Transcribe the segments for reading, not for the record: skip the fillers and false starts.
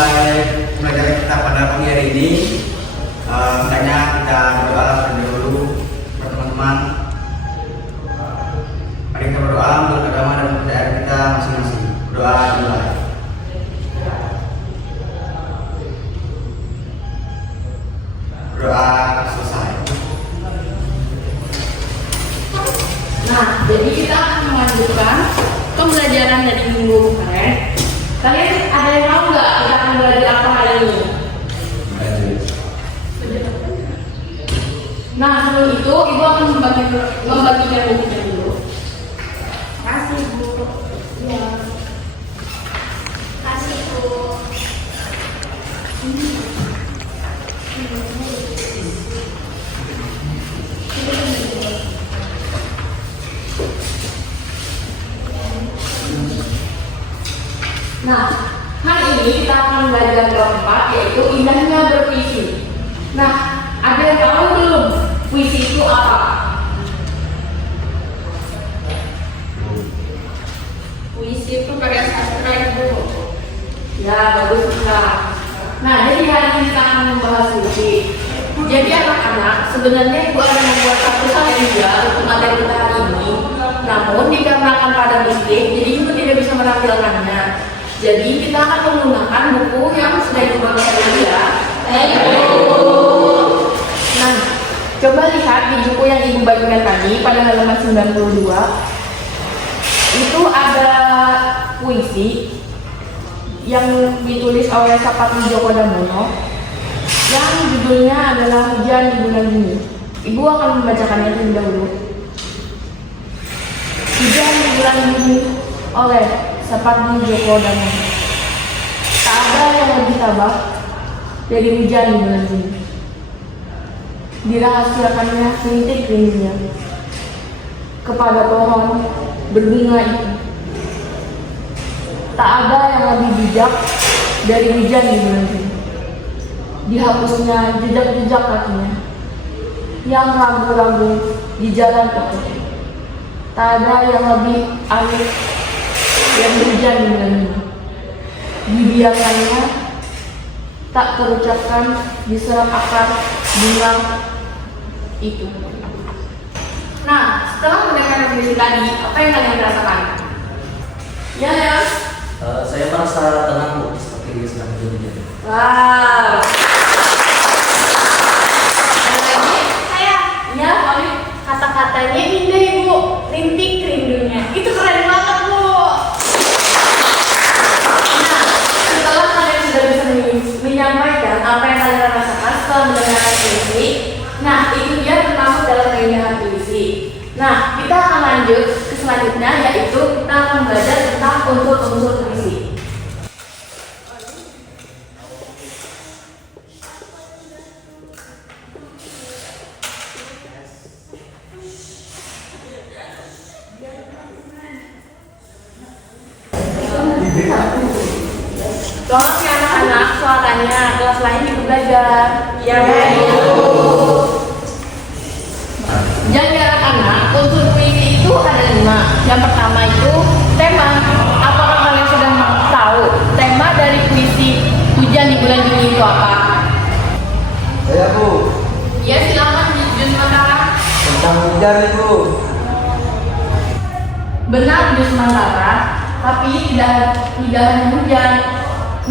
mulai belajar kita pada pagi hari ini, hendaknya kita berdoa terlebih dahulu teman-teman. Mari kita berdoa untuk agama dan kepercayaan kita masing-masing. Berdoa dimulai. Berdoa selesai. Nah, jadi kita akan melanjutkan pembelajaran dari minggu kemarin. Kalian ada yang tahu nggak kita akan belajar apa hari ini? Nah, sebelum itu ibu akan membagikan bukunya dulu. Kasih bu. Ya. Kasih bu. Nah, hari ini kita akan belajar keempat, yaitu indahnya berpuisi. Nah, ada yang tahu belum puisi itu apa? Puisi itu karya sastra ibu. Ya, bagus sekali. Nah, jadi hari ini kita akan membahas puisi. Jadi anak-anak, sebenarnya ibu ada membuat satu slide juga untuk materi kita hari ini. Namun dikarenakan pada mistake, jadi ibu tidak bisa menampilkannya. Jadi kita akan menggunakan buku yang sudah ibu bagikan ya. Nah, coba lihat di buku yang ibu bagikan tadi pada halaman 92. Itu ada puisi yang ditulis oleh Sapati Djoko Damono yang judulnya adalah Hujan di Bulan Juni. Ibu akan membacakannya terlebih dahulu. Hujan di Bulan Juni oleh Sapati Djoko Damono. Tak ada yang lebih tabah dari hujan di bulan Juni. Dirahasiakannya rintik rindunya kepada pohon berbunga itu. Tak ada yang lebih bijak dari hujan di bulan Juni. Dihapusnya jejak-jejak kakinya yang ragu-ragu di jalan itu. Tak ada yang lebih aneh yang hujan di bulan ini. Dibiarkannya tak terucapkan di serap akar bunga itu. Nah, setelah mendengar puisi tadi, apa yang kalian rasakan? Ya, ya. Saya merasa tenang bu, seperti dia sedang hujan. Wow. Saya, ya, kami kata-katanya indah ibu, rintik rindunya. Itu keren banget bu. Nah, setelah kalian sudah bisa menyampaikan apa yang kalian rasakan setelah mendengarkan puisi, nah itu dia termasuk dalam keindahan puisi. Nah, kita akan lanjut ke selanjutnya, yaitu kita akan belajar tentang unsur-unsur puisi. Tolong ya anak-anak, suaranya kelas lain juga belajar. Ya, jadi anak-anak, unsur puisi itu ada 5. Yang pertama itu tema. Apakah kalian sudah tahu tema dari puisi Hujan di Bulan Juni itu apa? Saya bu, Ya, silakan jujur sementara. tentang hujan ibu. Benar jujur sementara, tapi tidak hanya hujan.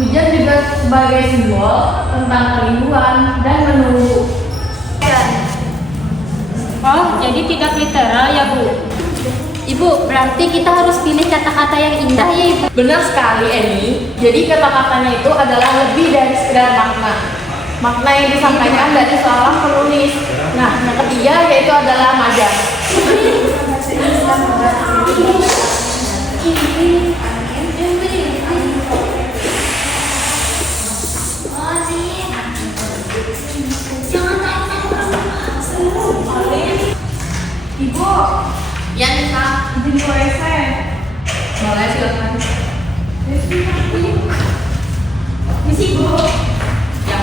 Hujan juga sebagai simbol tentang kerinduan dan menunggu. Oh, jadi tidak literal ya Bu? Ibu, berarti kita harus pilih kata-kata yang indah ya Ibu? Benar sekali Eni. Jadi kata-katanya itu adalah lebih dari sekedar makna. Makna yang disampaikan dari seorang penulis. Nah, yang ketiga yaitu adalah majaz. Ibu, ya Nisa, izin ke WC. Boleh, silakan. Misi Bu. Ya.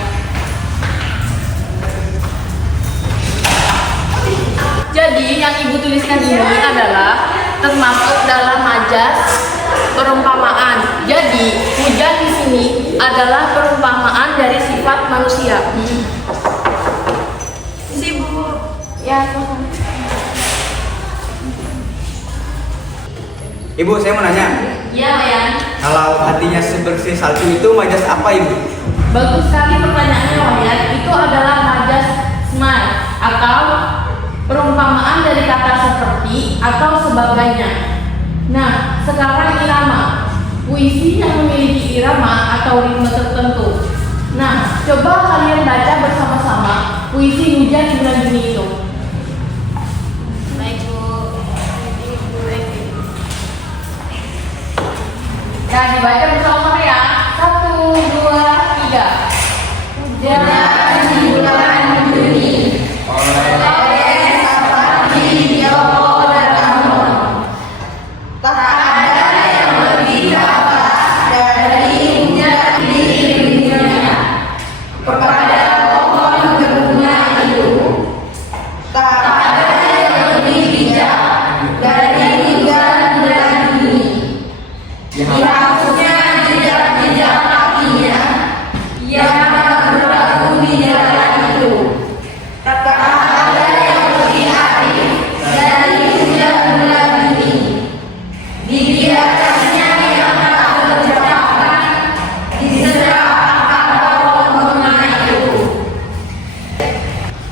Jadi yang ibu tuliskan ini adalah termasuk dalam majaz perumpamaan. Jadi, hujan di sini adalah perumpamaan dari sifat manusia. Isi Bu. Ya, Ibu, saya mau nanya. iya, Wayan. Kalau hatinya sebersih salju itu majas apa, Ibu? Bagus sekali pertanyaannya, Wayan. Itu adalah majas smile atau perumpamaan dari kata seperti atau sebagainya. Nah, sekarang irama. Puisi yang memiliki irama atau ritme tertentu. Nah, coba kalian baca bersama-sama puisi hujan di bulan Juni itu. Baik Bu. Nah, dibaca bersama-sama ya. 1, 2, 3. Hujan di bulan Juni.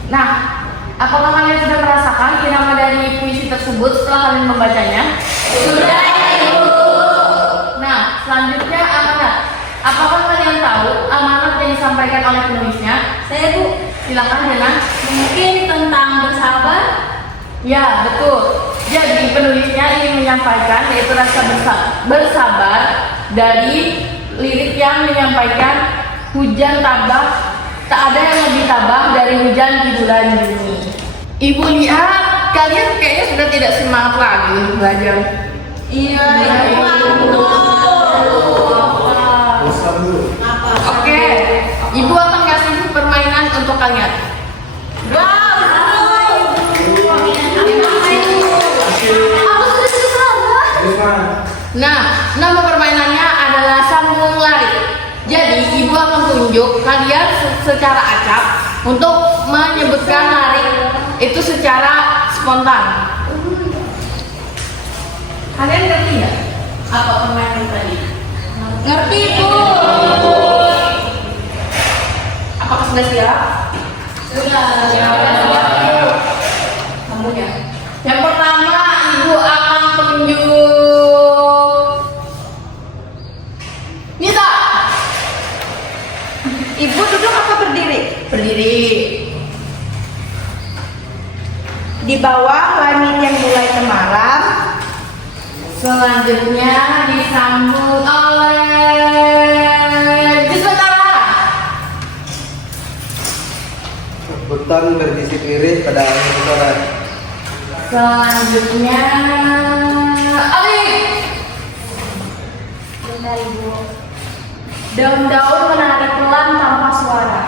Nah, apakah kalian sudah merasakan irama dari puisi tersebut setelah kalian membacanya? Sudah Ibu. Nah, selanjutnya amanat. Apakah kalian tahu amanat yang disampaikan oleh penulisnya? Saya Bu. Silakan Hena. Mungkin tentang bersabar. Ya, betul. Jadi penulisnya ingin menyampaikan yaitu rasa bersabar dari lirik yang menyampaikan hujan tabah. Tak ada yang lebih tabah dari hujan di bulan Juni. Ibu lihat, kalian kayaknya sudah tidak semangat lagi untuk belajar. Iya, Ibu. Oke, Ibu akan kasih permainan untuk kalian. Nah, nama permainannya adalah sambung lari. Jadi, Ibu akan tunjuk kalian secara acak untuk menyebutkan lari itu secara spontan. Kalian ngerti nggak apa permainan tadi? Ngerti Bu. Apakah sudah siap? Sudah. Kamunya. Yang pertama, Ibu akan tunjuk Nita. Ibu duduk apa berdiri? Berdiri. Di bawah langit yang mulai temaram. Selanjutnya disambut oleh Giswatara. Beton berbisik lirih pada akhir sore. Selanjutnya Alif. Bentar Ibu. Daun-daun menarik pelan tanpa suara.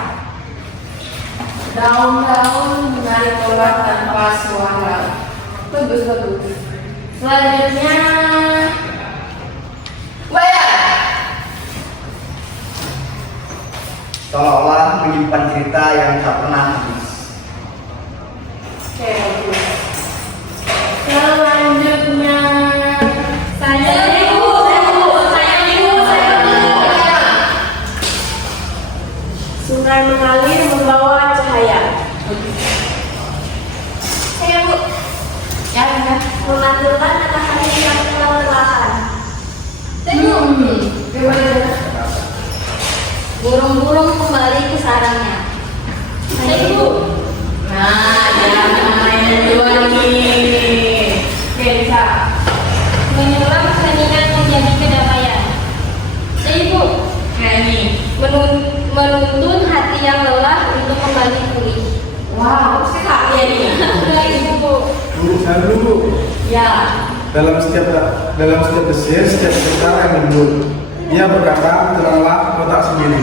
Daun-daun menarik pelan tanpa suara. Bagus, bagus. Selanjutnya Bayar. Seolah-olah menyimpan cerita yang tak pernah habis. Oke, bagus. Selanjutnya Saya Ibu. Sungai mengalir membawa cahaya. Saya Bu. ya, ya. Memantulkan kata-kata yang perlahan. Coba lihat. Burung-burung kembali ke sarangnya. Saya Ibu. Nah, ya, yang kedua nih. Oke, bisa. Menyulam keheningan menjadi kedamaian. Saya Ibu. Nah, ini. Menuntun hati yang lelah untuk kembali pulih. Wow, sekali ya nih. Sudah Ibu. Bu, saya dulu Bu. Ya. Dalam setiap desir, setiap cerita yang lembut. Ia berkata, teranglah kotak sendiri.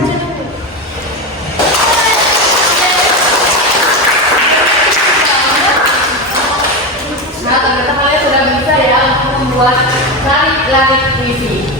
Nah, ternyata kalian sudah bisa ya untuk membuat larik-larik puisi.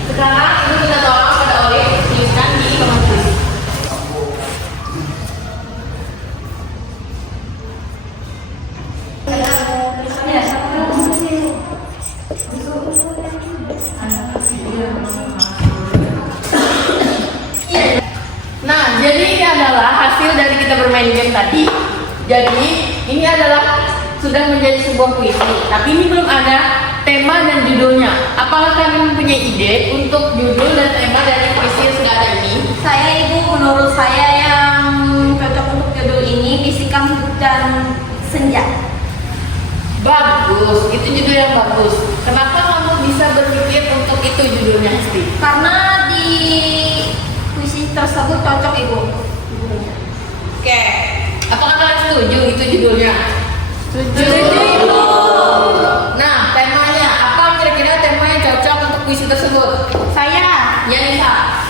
bermain game tadi. Jadi ini adalah sudah menjadi sebuah puisi, tapi ini belum ada tema dan judulnya. Apakah kalian mempunyai ide untuk judul dan tema dari puisi yang sudah ada ini? Saya Ibu, menurut saya yang cocok untuk judul ini Bisikan dan Senja. Bagus, itu judul yang bagus. Kenapa kamu bisa berpikir untuk itu judulnya, Hesti? Karena di puisi tersebut cocok Ibu. Oke, apakah kalian setuju itu judulnya? Setuju. Nah, temanya apa kira-kira tema yang cocok untuk puisi tersebut? Saya Yanisa.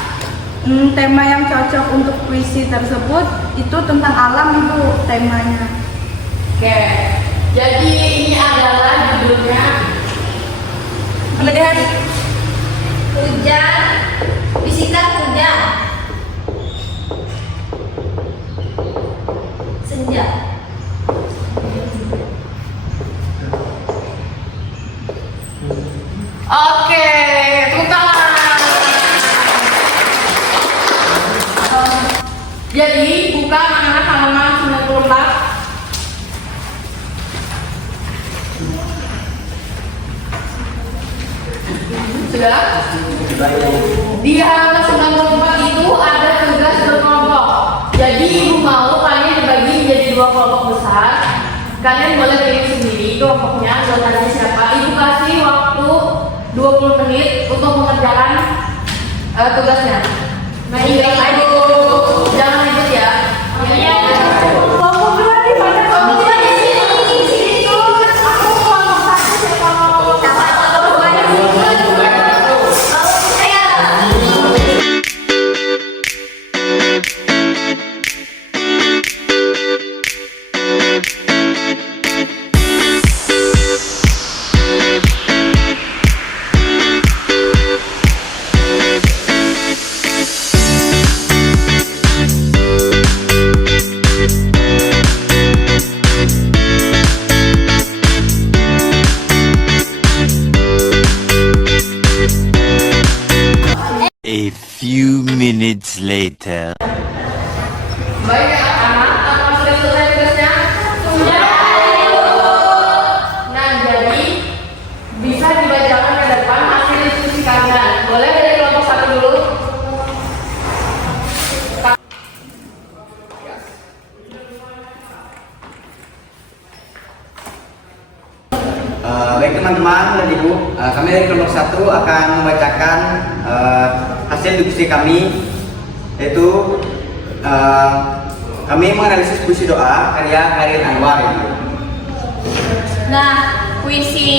Tema yang cocok untuk puisi tersebut itu tentang alam Ibu temanya. Oke, jadi ini adalah judulnya. Kemudian hujan, bisikan hujan, senja. Oke, tepuk tangan. Jadi buka anak-anak halaman 94. Sudah? Di halaman 94 itu ada tugas berkelompok. Jadi ibu mau kalian dibagi menjadi 2 kelompok besar. Kalian boleh pilih sendiri kelompoknya, kelompoknya siapa. Ibu kasih waktu 20 menit untuk mengerjakan tugasnya. Jangan ribut ya. Kelompok dua di mana? Kelompok dua di sini. Aku kelompok satu siapa mau? A few minutes later. Baik anak-anak, apa sudah selesai tugasnya? Sudah. Nah, jadi bisa dibacakan ke depan hasil diskusi kalian. Boleh dari kelompok satu dulu? Baik teman-teman dan ibu, kami dari kelompok 1 akan membacakan hasil diskusi kami, yaitu kami menganalisis puisi doa karya Karin Anwar. Nah, puisi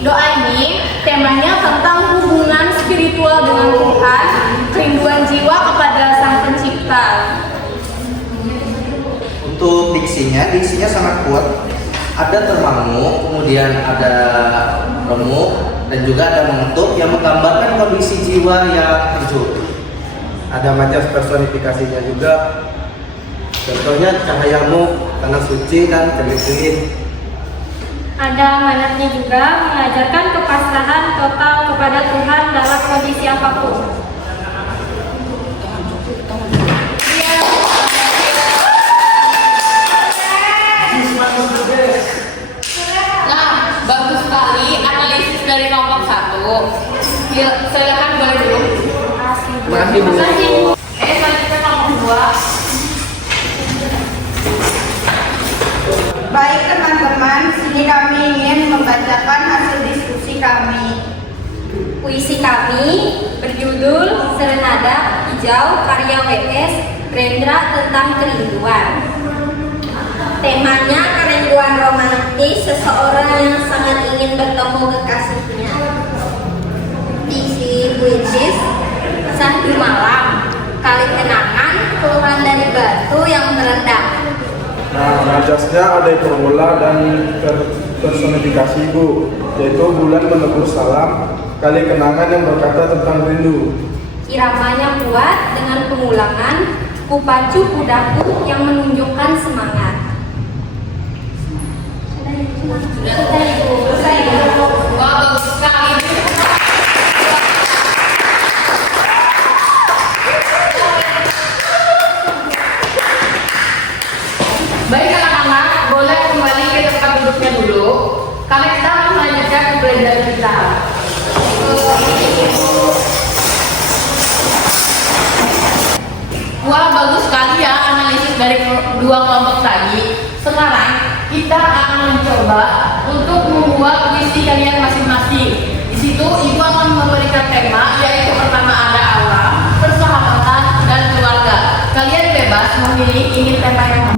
doa ini temanya tentang hubungan spiritual dengan Tuhan, kerinduan jiwa kepada Sang Pencipta. Untuk diksinya sangat kuat. Ada termangu, kemudian ada remuk, dan juga ada mengetuk yang menggambarkan kondisi jiwa yang terjun. Ada majas personifikasinya juga. Contohnya cahayamu, tanah suci dan kelilin. Ada amanatnya juga mengajarkan kepasrahan total kepada Tuhan dalam kondisi apapun. Nah, bagus sekali analisis dari kelompok 1. Silakan boleh dulu. Terima kasih Bu. Selanjutnya kelompok 2. Baik teman-teman, sini kami ingin membacakan hasil diskusi kami. Puisi kami berjudul Serenada Hijau karya W.S. Rendra tentang kerinduan. Temanya kerinduan romantis seseorang yang sangat ingin bertemu kekasihnya. Isi puitis Sahdu Malam, Kali Kenangan, Keluhan dari Batu yang Meredak. Nah, majasnya ada formula dan personifikasi Bu, yaitu bulan menegur salam, kali kenangan yang berkata tentang rindu. Iramanya kuat dengan pengulangan, kupacu kudaku yang menunjukkan semangat. Bagus sekali. akan mencoba untuk membuat puisi kalian masing-masing. Di situ ibu akan memberikan tema, yaitu pertama ada alam, persahabatan, dan keluarga. Kalian bebas memilih ingin tema yang mana.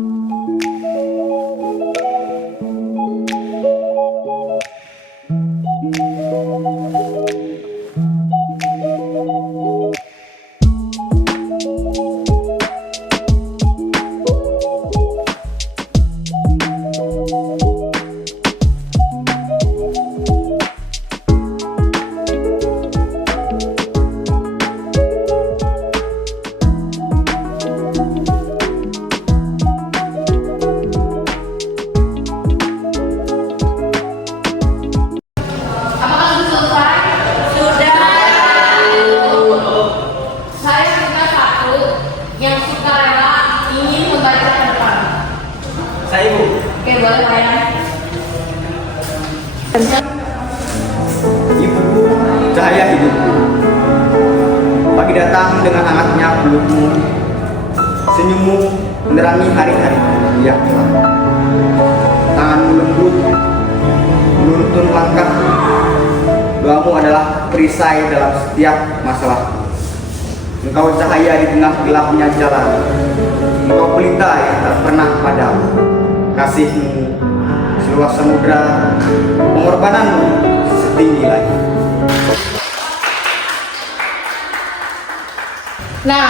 Saya ibu. Oke, boleh Ryan. Ibu, cahaya hidupku. Pagi datang dengan hangatnya pelukmu, senyummu menerangi hari-hariku yang kelam. Tanganmu lembut, menuntun langkahku. Doamu adalah perisai dalam setiap masalahku. Engkau cahaya di tengah gelapnya jalan. Engkau pelita yang tak pernah padam. Kasihmu seluas samudra, pengorbananmu setinggi langit. Nah,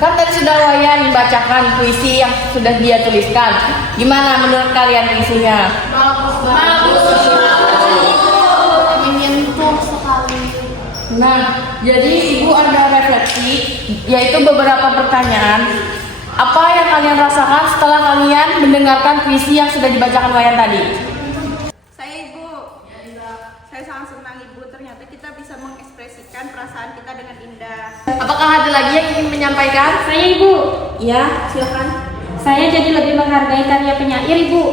kan tadi sudah Wayan membacakan puisi yang sudah dia tuliskan. Gimana menurut kalian puisinya? Bagus. Menyentuh sekali. Nah, jadi ibu ada refleksi, yaitu beberapa pertanyaan. Apa yang kalian rasakan setelah kalian mendengarkan puisi yang sudah dibacakan Wayan tadi? Saya ibu, saya sangat senang ibu. Ternyata kita bisa mengekspresikan perasaan kita dengan indah. Apakah ada lagi yang ingin menyampaikan? Saya Ibu. Ya, silakan. Saya jadi lebih menghargai karya penyair Ibu.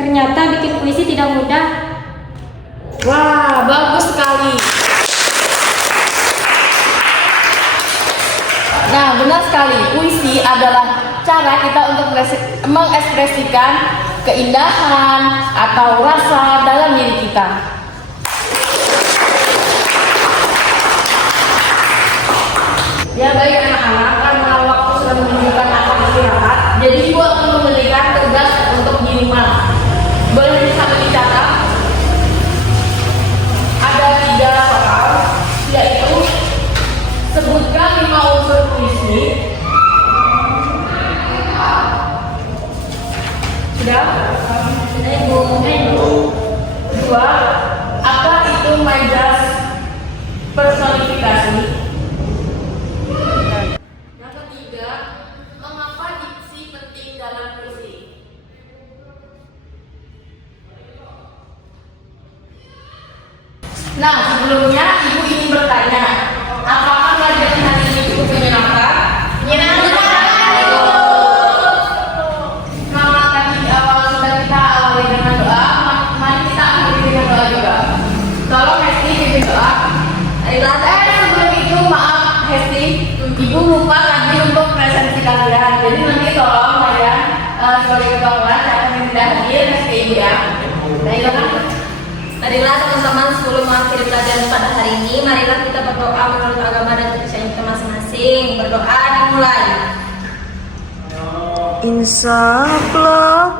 Ternyata bikin puisi tidak mudah. Wah, bagus sekali. Nah, benar sekali. Puisi adalah cara kita untuk mengekspresikan keindahan atau rasa dalam diri kita. Ya baik anak-anak, karena waktu sudah menunjukkan akan istirahat, jadi ibu akan memberikan tugas untuk minimal. Boleh sampai dicatat. Ada 3 soal, yaitu sebutkan 5 unsur puisi. Sudah? Ibu. 2. Apa itu majas personifikasi? Yang ketiga, mengapa diksi penting dalam puisi? Nah, sebelumnya ibu ingin bertanya, apakah pelajaran hari ini cukup menyenangkan? Karena tadi di awal sudah kita awali dengan doa, mari kita akhiri dengan doa juga. Tolong Hesti pimpin doa. Sebelum itu maaf Hesti, ibu lupa lagi untuk presensi kalian. Jadi nanti tolong kalian sebagai ketua kelas akan minta hadir Hesti ibu ya. Marilah teman-teman sebelum mengakhiri pelajaran pada hari ini, marilah kita berdoa menurut agama dan kepercayaan kita masing-masing. Berdoa dimulai. Insya Allah